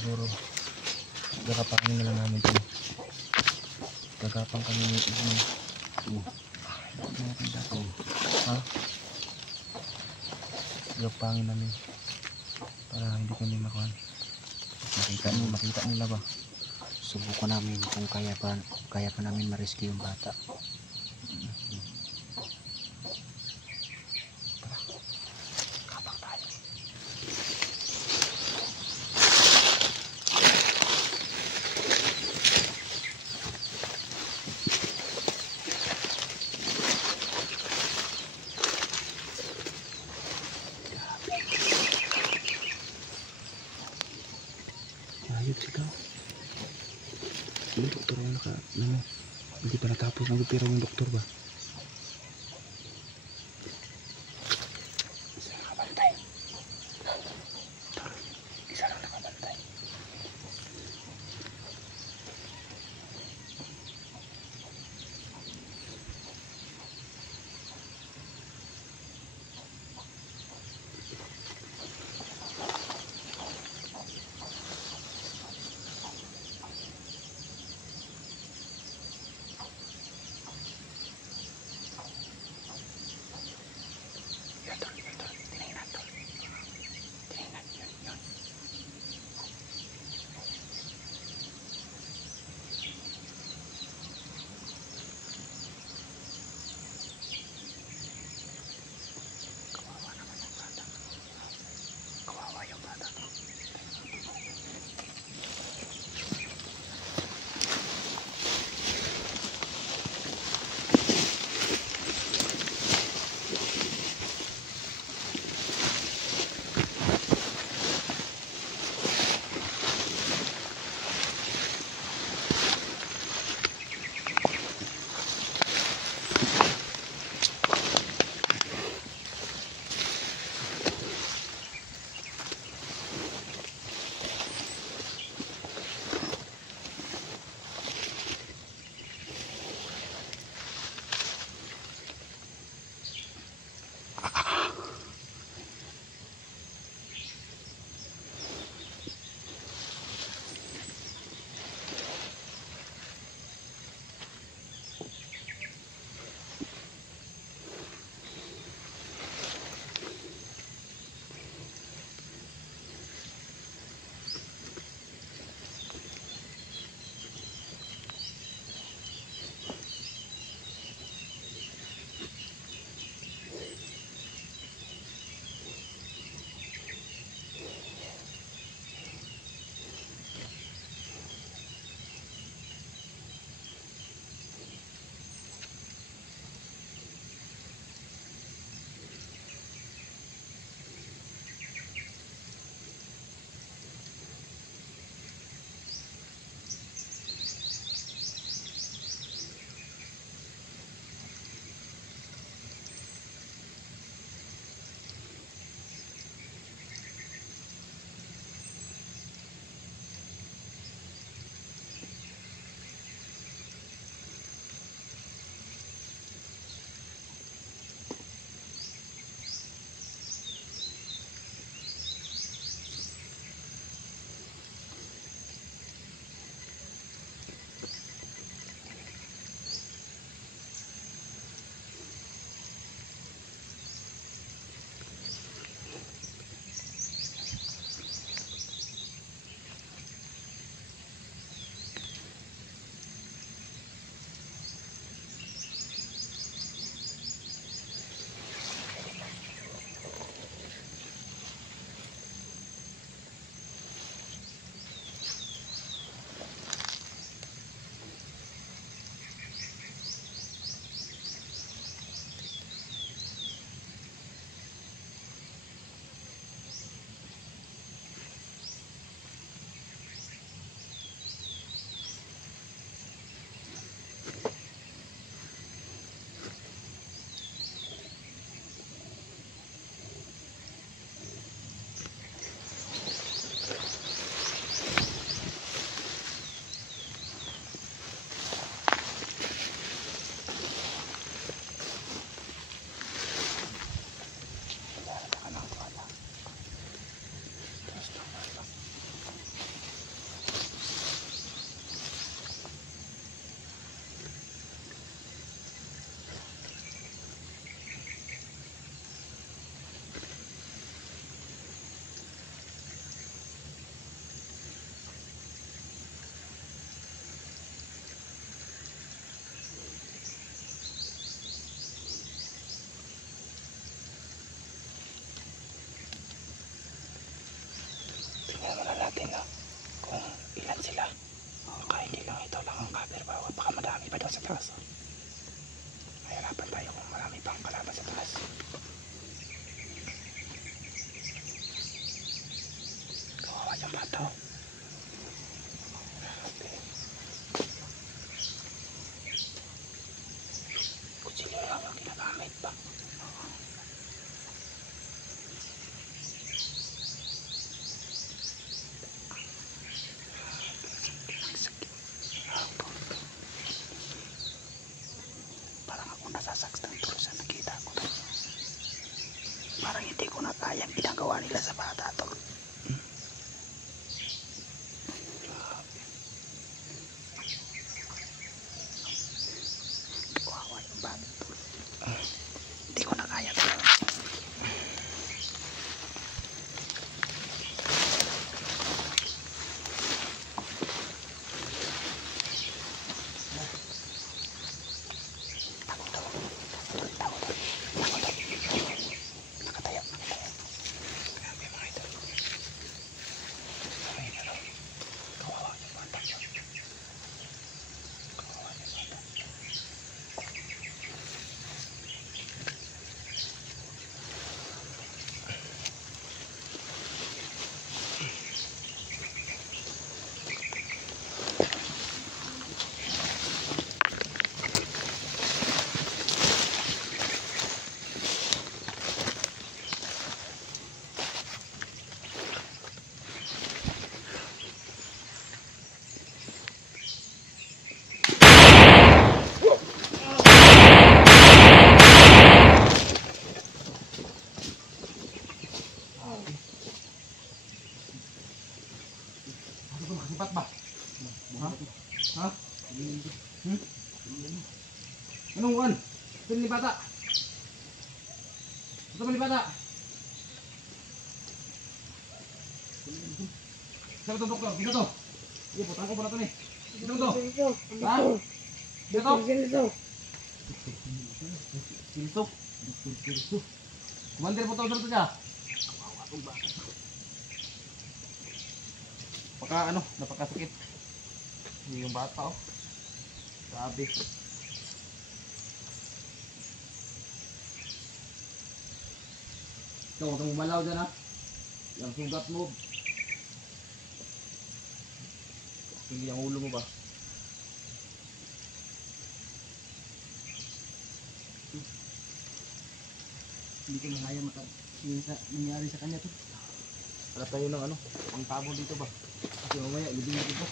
siguro gagapangin na lang namin ito. Gagapang kami ng igno. Ha? Gagapangin namin para hindi kami makuhan. Makita nila ba? Subukan namin kung kaya pa namin ma-rescue yung bata. Kapang tayo. Ayop sigaw. Yung doktor ang hindi pa natapos nagpira yung doktor ba? Isa lang nakabantay. Isa lang nakabantay. hindi lang ito lang ang cover ba? Baka madami pa daw sa taas. Mahirapan tayo kung marami pang kalaban sa taas. Kawawa yung bata. Kutsilyo lang yung ginagamit ba? Nasasaktan tuloy sa nakita ko to. Parang hindi ko na kaya ang ginagawa nila sa bata to. Kawawa yung bata to. Hindi ko na kaya to. Sipat ba? Ha? Ha? Anong kan? Ito ni bata. Ito ni bata. Siapa to dokter? Dito to. Iya, putang ko pala to ni. Dito to. Ha? Dito. Silso. Silso. Kumandir po to siya. Napakasakit. Yung bata oh. Grabe. Ito, huwag kang umalaw dyan ha. Yung sugat mo. Hindi ang ulo mo ba? Hindi ko na kaya nangyari sa kanya to. Wala tayo ng ang tabo dito ba? Kasi mamaya, libing natin ito.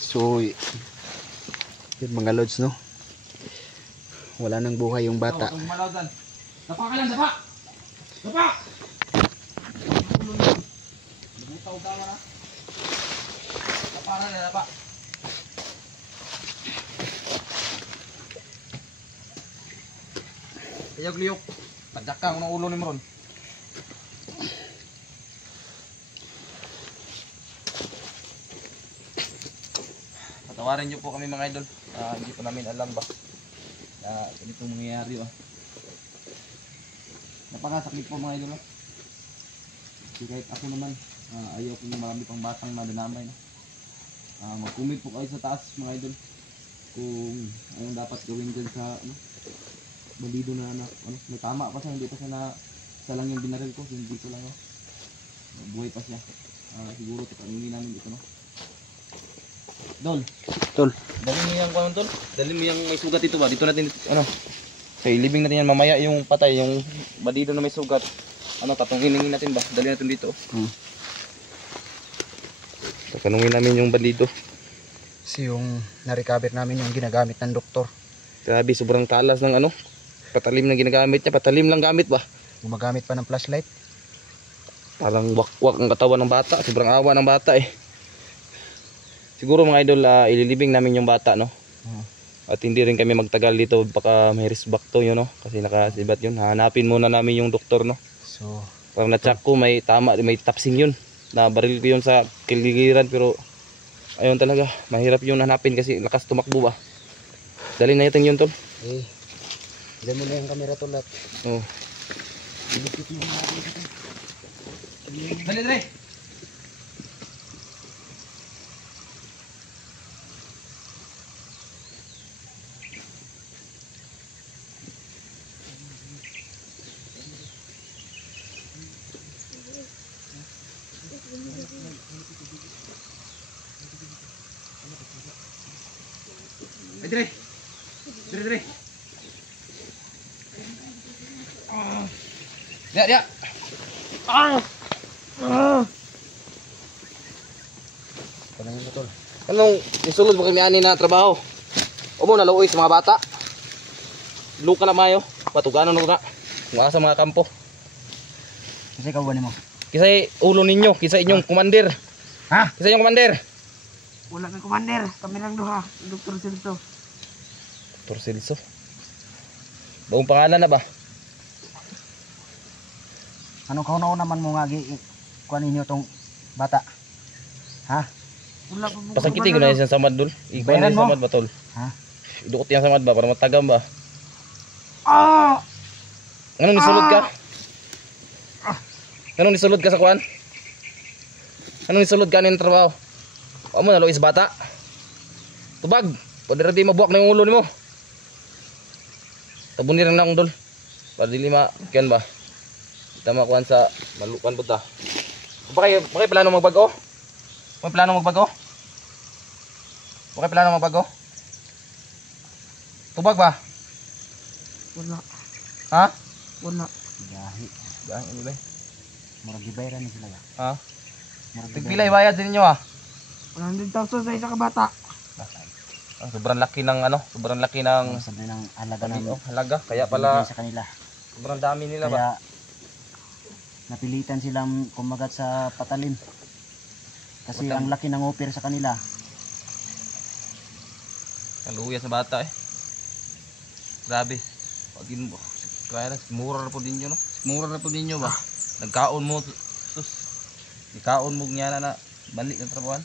So, yun mga lods, no? Wala nang buhay yung bata. Ito, malaw dyan. Dapa ka lang, dapa! Dapa! Lumutaw ka na. Dapa na, dapa. Liyok-liyok. Tadyak ka ng ulo ni Moron. Patawarin niyo po kami mga idol. Hindi po namin alam ba ganito mangyayari ba. Napakasakit po mga idol. Kasi kahit ako naman ayaw ko yung marami pang batang madamay. Mag-comment po kayo sa taas mga idol kung anong dapat gawin dyan sa bandido na may tama pa siya, hindi pa siya na isa lang yung binaril ko, hindi ko lang buhay pa siya. Siguro tatanungin namin dito Dol. Dali mo yung Dol. Dali mo yung may sugat ito ba? Dito natin okay, libing natin yan mamaya yung patay, yung bandido na may sugat. Tatunginin natin ba? Dali natin dito. Tatanungin namin yung bandido. Kasi yung na-recover namin yung ginagamit ng doktor. Grabe, sobrang talas ng patalim na ginagamit niya. Patalim lang gamit ba? Gumagamit pa ng flashlight. Parang wakwak ang katawan ng bata. Sobrang awa ng bata eh. Siguro mga idol, ililibing namin yung bata, no? At hindi rin kami magtagal dito. Baka may risk back to yun, no? Kasi nakasibat yun. Hanapin muna namin yung doktor, no? So, parang na-check ko, may tama, may tapsing yun. Nabaril ko yun sa kiligiran. Pero ayun talaga, mahirap yun hanapin kasi lakas tumakbo ba. Dali na natin yun, tol. Ilan mo na yung camera tol at Ilipit mo natin ito. Dali. Dire. Dire. Dia. Kanang yun tol. Anong isulod mo kami ani na trabaho? Omo na luoy sa mga bata. Luka na mayo. Patuganon na. Mga sa mga kampo. Kasi kawan mo. Kisay ulo ninyo, kisay inyong commander. Ha? Kisay inyong commander. Wala kang commander, kami lang duha, Dr. Silto. Dr. Silso. Buong pangalan na ba? Anong kaunaw naman mo nga kuan ninyo tong bata? Ha? Wala pa mo. Pasakiti ko na yung samad dul. Ikaw na Bayaran yung mo. samad ba tol? Ha? Idukot yung samad ba para matagam ba? Ah! Anong nisulod ka? Anong nisulod ka sa kuan? Anong nisulod ka ng trabaho? O mo na luoy sa bata? Tubag! Pwede rin di mabuak na yung ulo ni mo. Tabunir na akong dul. Para dili kiyan ba? Kita makuhan sa malukan po ta. Bakit plano magbago? Bakit plano magbago? Bakit plano magbago? Tubag ba? Wala, Ha? wala. Gahi. Gaan ano ba? Murag gibayran ni sila ya. Ha? Murag Tigpila bayad din ninyo ah. 100,000 sa isa ka bata. Sobrang laki ng sobrang laki ng Sabi ng halaga ng halaga. Kaya pala sa kanila. sobrang dami nila ba? Kaya napilitan silang kumagat sa patalim. Kasi ang laki ng offer sa kanila. Ang luya sa bata eh. Grabe. Pagin mo. Kaya na, mura na po din no? Mura na po ninyo ba? Nagkaon mo, sus. Nagkaon mo niya na balik ng trabahan.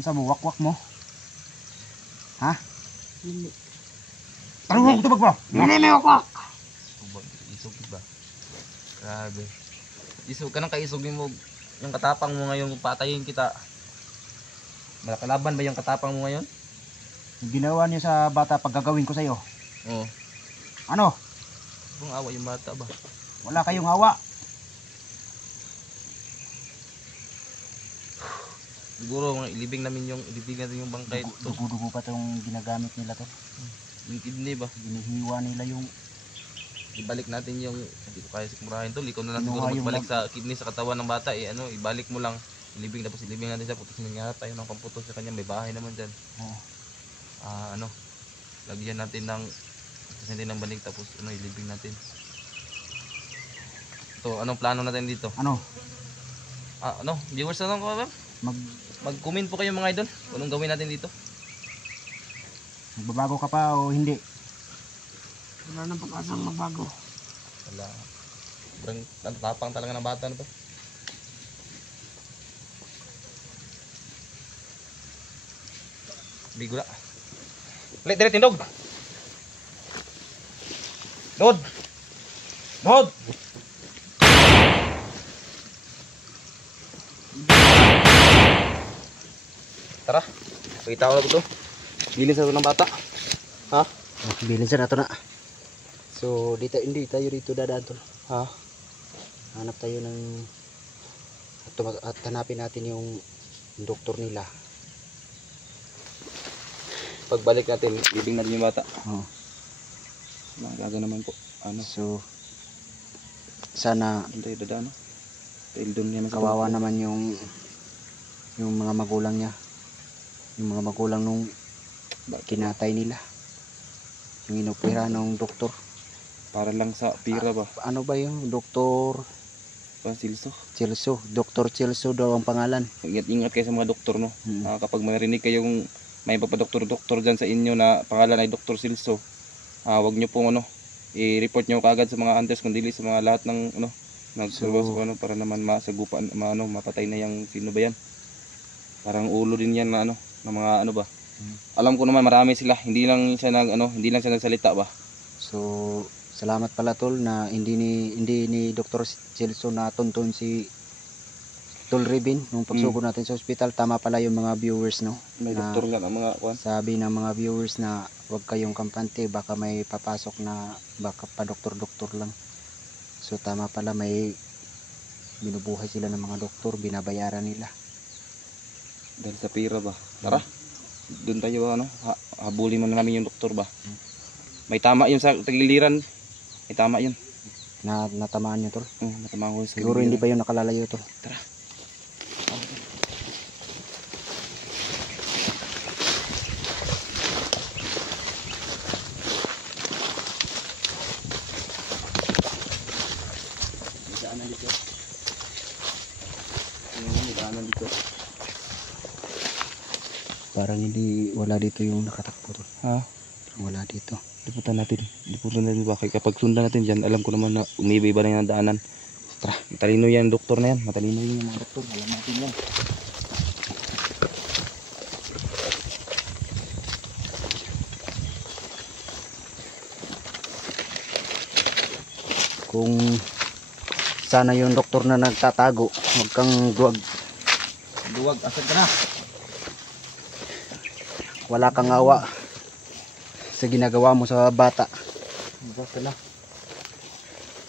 Unsa mo wakwak mo? Ha? Hindi. Ano mo tubag mo? Hindi may wakwak. Tubag, isog ba? Grabe. Isog ka nang kaisog mo. Yung katapang mo ngayon, patayin kita. Malakalaban ba yung katapang mo ngayon? Yung ginawa niyo sa bata pag gagawin ko sa iyo. Oo. Ano? Kung awa yung bata ba? Wala kayong hawa. Siguro mga ilibing natin yung bangkay. Dugo-dugo pa tong ginagamit nila to. Yung kidney ba? Ginihiwa nila yung Ibalik natin yung hindi ko kaya sikmurahin to. Ikaw na lang Kinuha siguro yung magbalik sa kidney sa katawan ng bata eh ibalik mo lang. Ilibing tapos ilibing natin siya putos nangyari tayo ng pamputos sa kanya. May bahay naman diyan. oh, Lagyan natin ng banig tapos ilibing natin. So anong plano natin dito? ano? Viewers na lang ko ba? Mag Mag-comment po kayo mga idol. Kung anong gawin natin dito? magbabago ka pa o hindi? Wala nang pag-asang magbago. Wala. Sobrang tapang talaga ng bata na to. Bigula. Ulit, dire tindog. Nod. Nod. Tara. Pakita ko na ito. Bilin sa ng bata. Ha? Bilin sa nato na. So dito hindi tayo dito dadaan tol. Ha? Hanap tayo ng at hanapin natin yung doktor nila. Pagbalik natin, bibing natin yung bata. Oh. Magaga naman po. So sana Tayo dadaan. Dahil doon naman sa kawawa naman yung mga magulang niya. Yung mga magulang nung kinatay nila. Yung inopera ng doktor. para lang sa pira ba? Ano ba yung doktor Silso. Celso? Doktor Celso daw ang pangalan. Ingat-ingat kayo sa mga doktor no. Hmm. Kapag marinig kayong may papadoktor-doktor dyan sa inyo na pangalan ay Dr. Silso, wag nyo pong i-report nyo kagad sa mga hunters kundi sa mga lahat ng nagtrabaho sa para naman masagupan mapatay na yung sino ba yan. Parang ulo din yan na na mga ba. Alam ko naman marami sila, hindi lang siya nagsalita ba. So salamat pala tol na hindi ni Dr. Celso na tuntun si Tol Ribin nung pagsugod natin sa ospital. Tama pala yung mga viewers no. May doktor nga ang mga kwan. Sabi ng mga viewers na wag kayong kampante, baka may papasok na baka pa doktor lang. So tama pala, may binubuhay sila ng mga doktor, binabayaran nila. Dahil sa pira ba. Tara. doon tayo ano, habulin mo na namin yung doktor ba. May tama yun sa tagiliran. May tama yun. Natamaan niyo tol. Natamaan ko sa Siguro hindi pa yun nakalalayo tol. Tara. May daanan dito. May daanan dito. Parang hindi wala dito yung nakatakbo tol. Ha? Parang wala dito. Liputan natin ba? Kaya kapag sundan natin dyan, alam ko naman na umiiba na yung daanan. Tara, matalino yan doktor na yan. Matalino yung mga doktor. Alam natin yan. Kung sana yung doktor na nagtatago, huwag kang duwag. Duwag, asan ka na? Wala kang awa sa ginagawa mo sa bata. Basta na.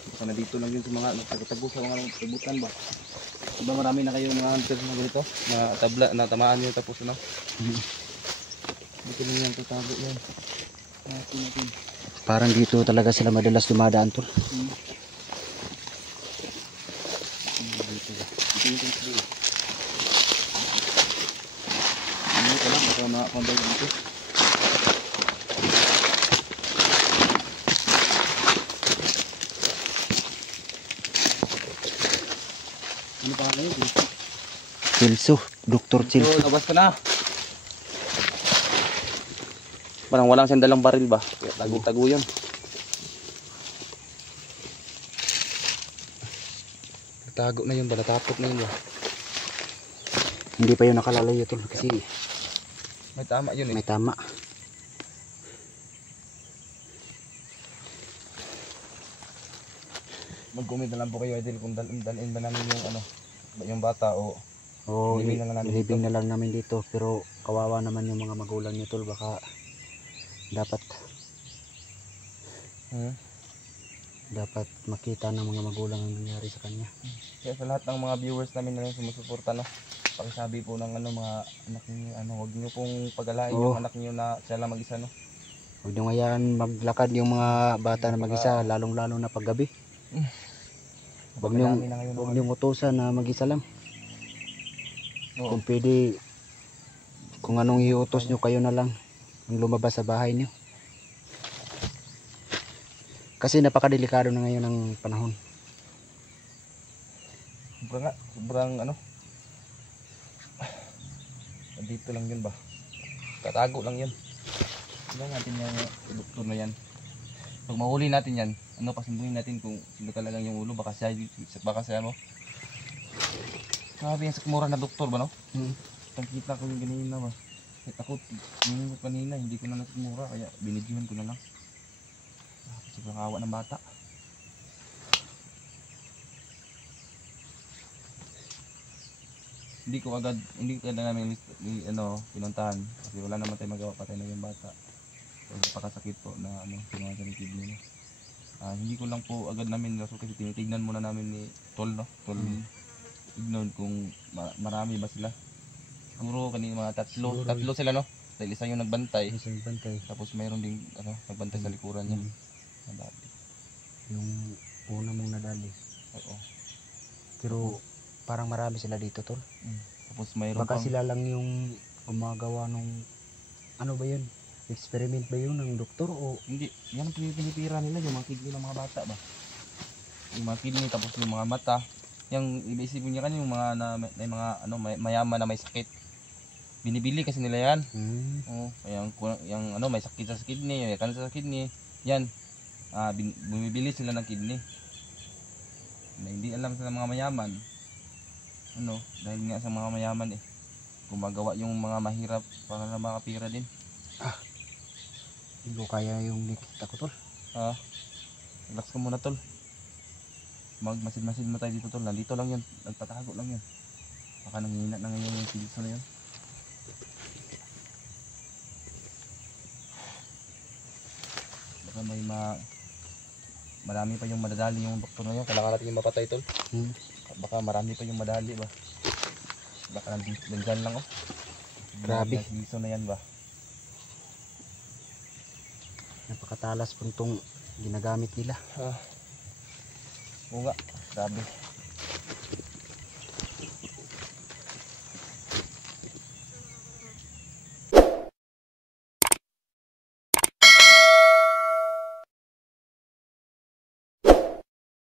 Baka na dito lang yun sa mga nagtatago sa mga tagutan ba? Diba marami na kayong mga na ganito? Na tabla, na tamaan nyo tapos ano? Dito lang yan, tatago yan. Natin. Parang dito talaga sila madalas dumadaan tol. Ano ka lang, baka makakambay dito. Ano pa nga yun? Chilso, Dr. Chilso. So, labas ka na. Parang walang sandalang baril ba? Kaya tago-tago yun. Natago na yun ba? Natapot na yun ba? Hindi pa yun nakalalayo tol kasi May tama yun eh. may tama. Mag-comment na lang po kayo idol kung dalhin ba namin yung ano, yung bata o Oo, Ilibing na lang namin ilibing na lang namin dito pero kawawa naman yung mga magulang niyo tol, baka dapat dapat makita ng mga magulang ang nangyari sa kanya. kaya sa lahat ng mga viewers namin na sumusuporta no, pakisabi po ng ano mga anak niyo ano, wag niyo pong pag-alain Oo. yung anak niyo na siya lang mag-isa no. Huwag nyo hayaan maglakad yung mga bata na mag-isa, lalong-lalo na paggabi. Huwag nyo, Pagkadami na ngayon huwag nyo utusan na mag-isa lang. Oo. Kung pwede, kung anong iutos nyo, kayo na lang ang lumabas sa bahay nyo. Kasi napakadelikado na ngayon ng panahon. Sobrang ano, dito lang yun ba, tatago lang yun. Tignan natin yung doktor na yan. Pag mahuli natin yan, ano, pasunduin natin kung sino talagang yung ulo, baka siya mo. Sabi yan sa kumura na doktor ba no? Kita ko yung ganina ba. Kahit ako, yung kanina, hindi ko na nasimura, kaya binidyohan ko na lang. Sobrang awa ng bata. Hindi ko namin ano, pinuntahan kasi wala naman tayong magawa, patay na yung bata. So, napakasakit po na ano, kinuha sa kidney niya. Hindi ko lang po agad namin raso kasi tinitignan muna namin ni Tol no, Tol Ignon kung marami ba sila. Siguro kanina mga tatlo sila no. Dahil isa yung nagbantay. Isang bantay. Tapos mayroon ding ano, nagbantay sa likuran niya. Nadali. Yung una mong nadali. Oo. Pero parang marami sila dito tol. Tapos mayroon Baka pang sila lang yung gumagawa nung ano ba yun? Experiment ba yun ng doktor o hindi, yan ang pinipira nila, yung mga kidney ng mga bata ba. Yung mga kidney tapos yung mga mata. Yung iba-isipin niya kanina yung mga may mga ano mayaman na may sakit. Binibili kasi nila yan. Oo, yung ano may sakit sa kidney, may cancer sa kidney. Yan. Bumibili sila ng kidney. Na hindi alam sa mga mayaman. Ano, dahil nga sa mga mayaman gumagawa yung mga mahirap para na makapira din. hindi ko kaya yung nakita ko tol? Relax ka muna tol. Magmasid-masid mo tayo dito tol. Nandito lang yan. Nagtatago lang yan. Baka nanghihina na ngayon yung pilso na yan. Baka may marami pa yung madadali yung doktor na yan. Kailangan natin yung mapatay tol. Baka marami pa yung madali ba. Baka nandyan lang oh. Grabe. Naghiso na yan ba? Napakatalas po itong ginagamit nila. Oo nga, grabe.